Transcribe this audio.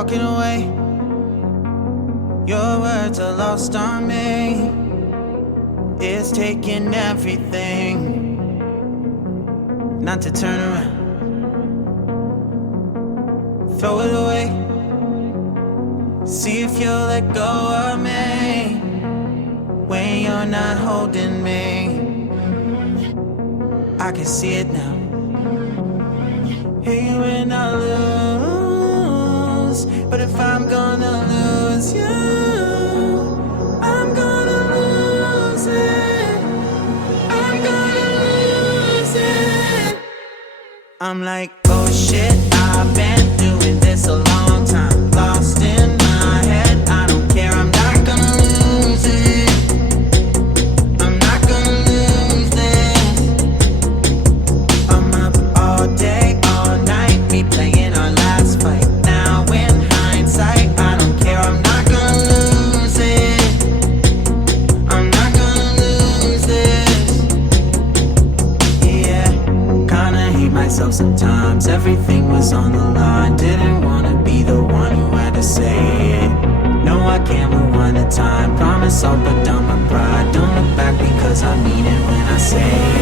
walking away. Your words are lost on me. It's taking everything not to turn around. Throw it away. See if you'll let go of me when you're not holding me. I can see it now. Hey, when I lose, but if I'm gonna lose you, I'm gonna lose it. I'm gonna lose it. I'm like, oh shit, I've been doing this a long time. Lost in my head, I don't care, I'm not gonna lose it. I'm not gonna lose this. I'm up all day, all night, replaying our last fight. Now in hindsight, I don't care, I'm not gonna lose it. I'm not gonna lose this. Yeah, kinda hate myself sometimes. Everything was on the line. Didn't wanna be the one who had to say it. No, I can't rewind the time. Promise I'll put down my pride. Don't look back because I mean it when I say it.